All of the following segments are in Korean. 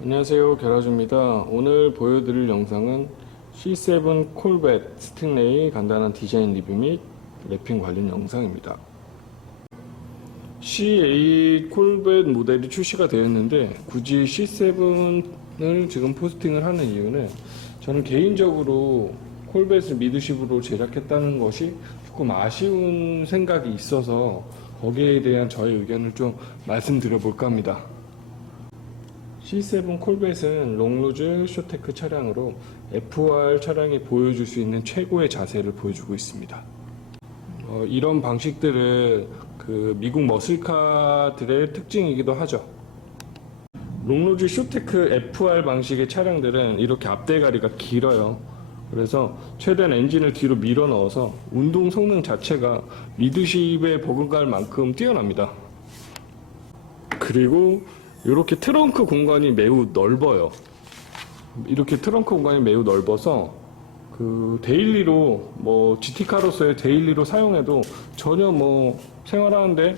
안녕하세요, 게라주입니다. 오늘 보여드릴 영상은 C7 콜벳 스팅레이 간단한 디자인 리뷰 및 랩핑 관련 영상입니다. C8 콜벳 모델이 출시가 되었는데 굳이 C7을 지금 포스팅을 하는 이유는 저는 개인적으로 콜벳을 미드십으로 제작했다는 것이 조금 아쉬운 생각이 있어서 거기에 대한 저의 의견을 좀 말씀드려 볼까 합니다. C7 콜벳은 롱루즈 쇼테크 차량으로 FR 차량이 보여줄 수 있는 최고의 자세를 보여주고 있습니다. 이런 방식들은 미국 머슬카들의 특징이기도 하죠. 롱루즈 쇼테크 FR 방식의 차량들은 이렇게 앞대가리가 길어요. 그래서 최대한 엔진을 뒤로 밀어 넣어서 운동 성능 자체가 미드십에 버금갈 만큼 뛰어납니다. 그리고 이렇게 트렁크 공간이 매우 넓어요. 이렇게 트렁크 공간이 매우 넓어서 데일리로 GT카로서의 데일리로 사용해도 전혀 생활하는데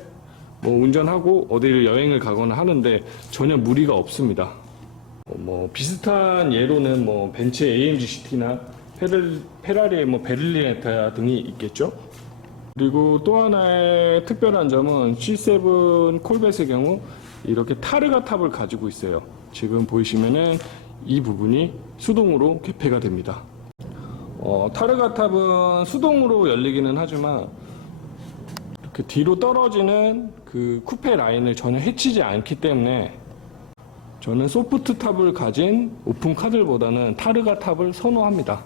운전하고 어디를 여행을 가거나 하는데 전혀 무리가 없습니다. 비슷한 예로는 벤츠 AMG GT나 페라리의 베를리네타 등이 있겠죠. 그리고 또 하나의 특별한 점은 C7 콜벳의 경우 이렇게 타르가 탑을 가지고 있어요. 지금 보이시면은 이 부분이 수동으로 개폐가 됩니다. 타르가 탑은 수동으로 열리기는 하지만 이렇게 뒤로 떨어지는 쿠페 라인을 전혀 해치지 않기 때문에 저는 소프트 탑을 가진 오픈 카들보다는 타르가 탑을 선호합니다.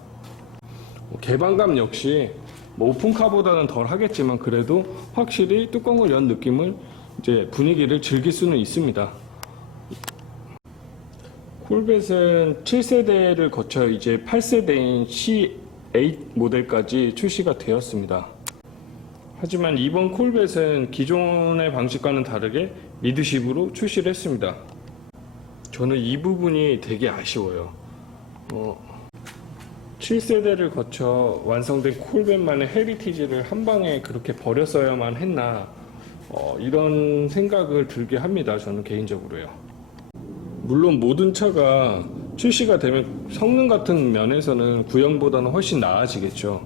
개방감 역시 오픈카보다는 덜 하겠지만 그래도 확실히 뚜껑을 연 느낌을 분위기를 즐길 수는 있습니다. 콜벳은 7세대를 거쳐 이제 8세대인 C8 모델까지 출시가 되었습니다. 하지만 이번 콜벳은 기존의 방식과는 다르게 미드십으로 출시를 했습니다. 저는 이 부분이 되게 아쉬워요. 7세대를 거쳐 완성된 콜벳만의 헤리티지를 한 방에 그렇게 버렸어야만 했나 이런 생각을 들게 합니다. 저는 개인적으로요. 물론 모든 차가 출시가 되면 성능 같은 면에서는 구형보다는 훨씬 나아지겠죠.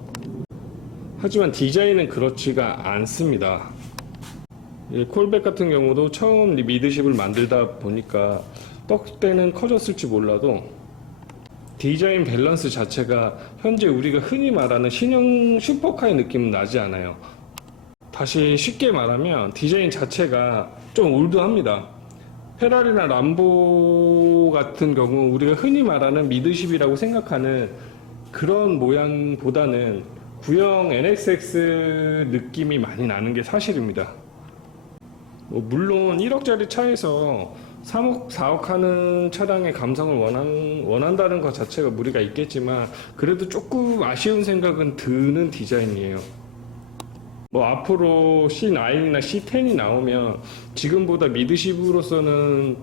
하지만 디자인은 그렇지가 않습니다. 콜벳 같은 경우도 처음 미드십을 만들다 보니까 떡대는 커졌을지 몰라도 디자인 밸런스 자체가 현재 우리가 흔히 말하는 신형 슈퍼카의 느낌은 나지 않아요. 다시 쉽게 말하면 디자인 자체가 좀 올드합니다. 페라리나 람보 같은 경우 우리가 흔히 말하는 미드십이라고 생각하는 그런 모양보다는 구형 NSX 느낌이 많이 나는 게 사실입니다. 물론 1억짜리 차에서 3억, 4억 하는 차량의 감성을 원한다는 것 자체가 무리가 있겠지만 그래도 조금 아쉬운 생각은 드는 디자인이에요. 앞으로 C9이나 C10이 나오면 지금보다 미드십으로서는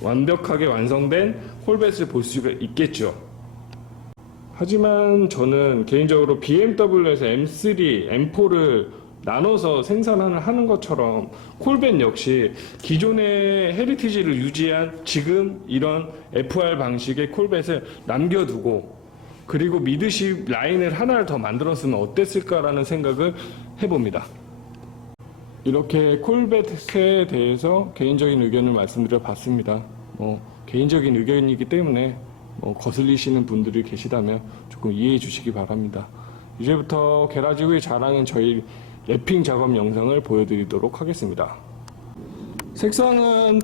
완벽하게 완성된 콜벳을 볼 수가 있겠죠. 하지만 저는 개인적으로 BMW에서 M3, M4를 나눠서 생산을 하는 것처럼 콜벳 역시 기존의 헤리티지를 유지한 지금 이런 FR 방식의 콜벳을 남겨두고 그리고 미드십 라인을 하나를 더 만들었으면 어땠을까라는 생각을 해봅니다. 이렇게 콜벳에 대해서 개인적인 의견을 말씀드려 봤습니다. 개인적인 의견이기 때문에 거슬리시는 분들이 계시다면 조금 이해해 주시기 바랍니다. 이제부터 게라지우의 자랑인 저희 랩핑 작업 영상을 보여드리도록 하겠습니다. 색상은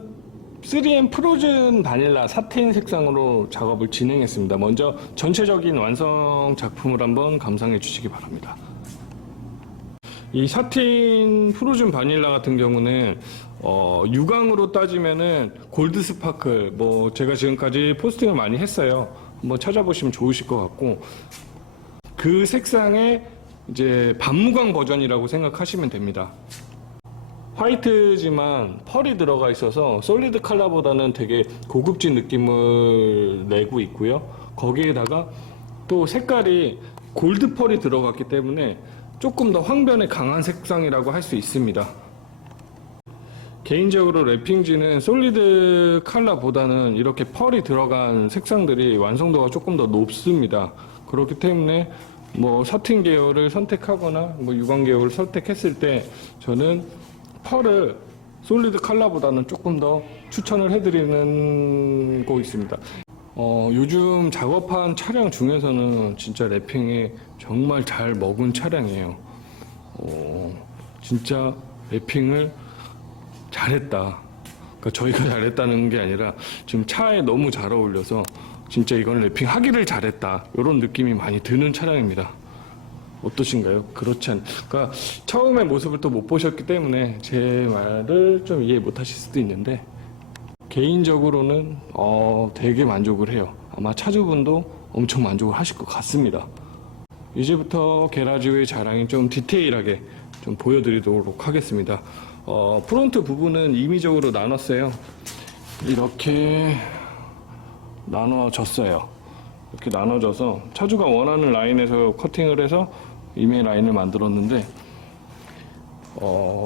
3M 프로즌 바닐라 사틴 색상으로 작업을 진행했습니다. 먼저 전체적인 완성 작품을 한번 감상해 주시기 바랍니다. 이 사틴 프로즌 바닐라 같은 경우는 유광으로 따지면은 골드 스파클 제가 지금까지 포스팅을 많이 했어요. 한번 찾아보시면 좋으실 것 같고 그 색상의 이제 반무광 버전이라고 생각하시면 됩니다. 화이트지만 펄이 들어가 있어서 솔리드 컬러보다는 되게 고급진 느낌을 내고 있고요. 거기에다가 또 색깔이 골드 펄이 들어갔기 때문에 조금 더 황변에 강한 색상이라고 할 수 있습니다. 개인적으로 랩핑지는 솔리드 컬러보다는 이렇게 펄이 들어간 색상들이 완성도가 조금 더 높습니다. 그렇기 때문에 뭐 사틴 계열을 선택하거나 뭐 유광 계열을 선택했을 때 저는 펄을 솔리드 컬러보다는 조금 더 추천을 해드리는 거 있습니다. 요즘 작업한 차량 중에서는 진짜 랩핑이 정말 잘 먹은 차량이에요. 진짜 랩핑을 잘했다. 그러니까 저희가 잘했다는 게 아니라 지금 차에 너무 잘 어울려서 진짜 이건 랩핑 하기를 잘했다. 이런 느낌이 많이 드는 차량입니다. 어떠신가요? 그러니까 처음에 모습을 또 못 보셨기 때문에 제 말을 좀 이해 못 하실 수도 있는데 개인적으로는 되게 만족을 해요. 아마 차주분도 엄청 만족을 하실 것 같습니다. 이제부터 게라지오의 자랑이 좀 디테일하게 좀 보여드리도록 하겠습니다. 프론트 부분은 임의적으로 나눴어요. 이렇게 나눠졌어요. 이렇게 나눠져서 차주가 원하는 라인에서 커팅을 해서 임의 라인을 만들었는데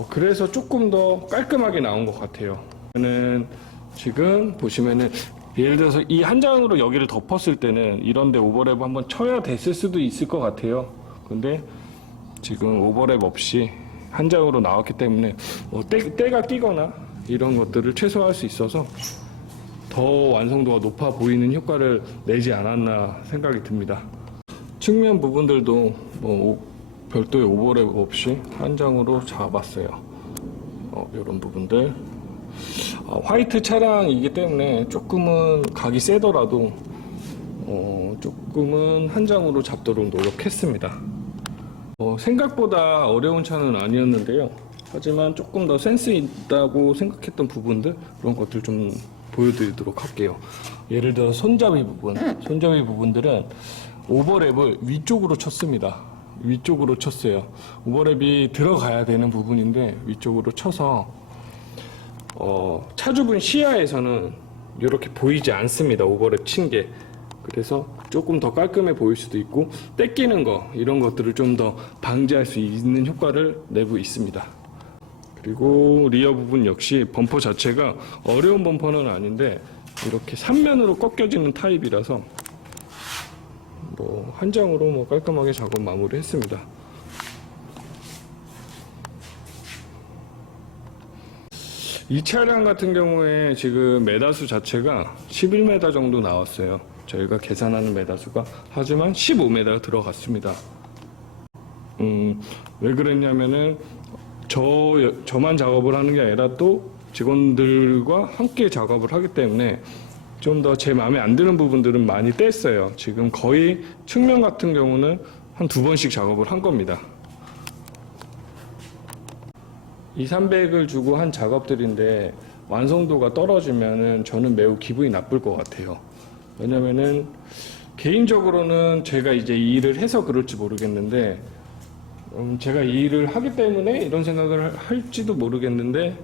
그래서 조금 더 깔끔하게 나온 것 같아요. 저는 지금 보시면은 예를 들어서 이 한 장으로 여기를 덮었을 때는 이런데 오버랩 한번 쳐야 됐을 수도 있을 것 같아요. 근데 지금 오버랩 없이 한 장으로 나왔기 때문에 때가 끼거나 이런 것들을 최소화할 수 있어서 더 완성도가 높아 보이는 효과를 내지 않았나 생각이 듭니다. 측면 부분들도 뭐 별도의 오버랩 없이 한 장으로 잡았어요. 이런 부분들 화이트 차량이기 때문에 조금은 각이 세더라도 조금은 한 장으로 잡도록 노력했습니다. 생각보다 어려운 차는 아니었는데요. 하지만 조금 더 센스 있다고 생각했던 부분들 그런 것들 좀 보여드리도록 할게요. 예를 들어 손잡이 부분들은 오버랩을 위쪽으로 쳤습니다. 위쪽으로 쳤어요. 오버랩이 들어가야 되는 부분인데 위쪽으로 쳐서 차주분 시야에서는 이렇게 보이지 않습니다. 오버랩 친 게. 그래서 조금 더 깔끔해 보일 수도 있고 떼끼는 거 이런 것들을 좀 더 방지할 수 있는 효과를 내고 있습니다. 그리고 리어 부분 역시 범퍼 자체가 어려운 범퍼는 아닌데 이렇게 3면으로 꺾여지는 타입이라서 한 장으로 깔끔하게 작업 마무리했습니다. 이 차량 같은 경우에 지금 매다수 자체가 11m 정도 나왔어요. 저희가 계산하는 매다수가 하지만 15m 들어갔습니다. 왜 그랬냐면은 저만 작업을 하는 게 아니라 또 직원들과 함께 작업을 하기 때문에 좀 더 제 마음에 안 드는 부분들은 많이 뗐어요. 지금 거의 측면 같은 경우는 한 2번씩 작업을 한 겁니다. 2,300을 주고 한 작업들인데 완성도가 떨어지면은 저는 매우 기분이 나쁠 것 같아요. 왜냐면은 개인적으로는 제가 이제 이 일을 해서 그럴지 모르겠는데 제가 이 일을 하기 때문에 이런 생각을 할지도 모르겠는데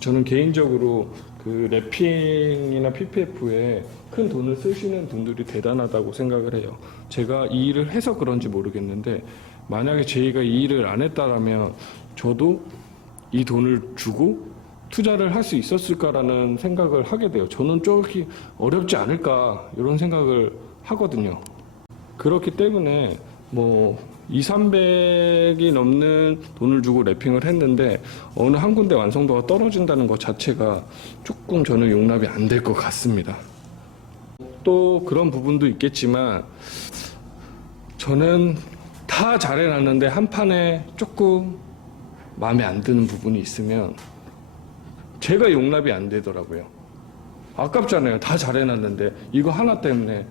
저는 개인적으로 그 랩핑이나 PPF에 큰 돈을 쓰시는 분들이 대단하다고 생각을 해요. 제가 이 일을 해서 그런지 모르겠는데 만약에 제가 이 일을 안 했다라면 저도 이 돈을 주고 투자를 할 수 있었을까라는 생각을 하게 돼요. 저는 조금 어렵지 않을까 이런 생각을 하거든요. 그렇기 때문에 2,300이 넘는 돈을 주고 랩핑을 했는데 어느 한 군데 완성도가 떨어진다는 것 자체가 조금 저는 용납이 안 될 것 같습니다. 또 그런 부분도 있겠지만 저는 다 잘해놨는데 한 판에 조금 마음에 안 드는 부분이 있으면 제가 용납이 안 되더라고요. 아깝잖아요. 다 잘해놨는데 이거 하나 때문에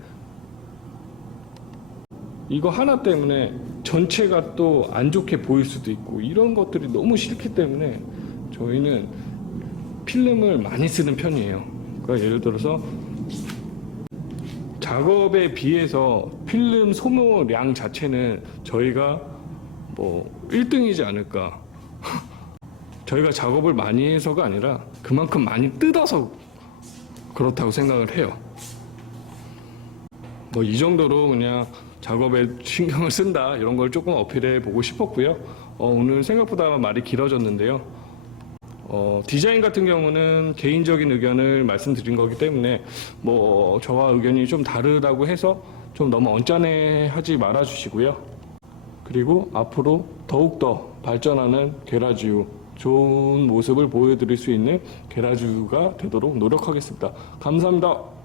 전체가 또 안 좋게 보일 수도 있고 이런 것들이 너무 싫기 때문에 저희는 필름을 많이 쓰는 편이에요. 그러니까 예를 들어서 작업에 비해서 필름 소모량 자체는 저희가 1등이지 않을까. 저희가 작업을 많이 해서가 아니라 그만큼 많이 뜯어서 그렇다고 생각을 해요. 이 정도로 그냥 작업에 신경을 쓴다 이런 걸 조금 어필해 보고 싶었고요. 오늘 생각보다 말이 길어졌는데요. 디자인 같은 경우는 개인적인 의견을 말씀드린 거기 때문에 뭐 저와 의견이 좀 다르다고 해서 좀 너무 언짢아하지 말아 주시고요. 그리고 앞으로 더욱더 발전하는 게라지우, 좋은 모습을 보여드릴 수 있는 게라지우가 되도록 노력하겠습니다. 감사합니다.